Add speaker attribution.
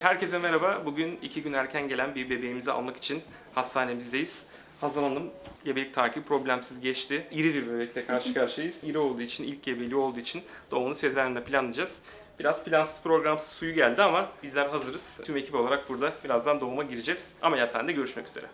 Speaker 1: Herkese merhaba. Bugün iki gün erken gelen bir bebeğimizi almak için hastanemizdeyiz. Hazal Hanım gebelik takibi problemsiz geçti. İri bir bebekle karşı karşıyayız. İri olduğu için, ilk gebeliği olduğu için doğumunu sezaryenle planlayacağız. Biraz plansız programsız suyu geldi ama bizler hazırız. Tüm ekip olarak burada birazdan doğuma gireceğiz. Ameliyathanede görüşmek üzere.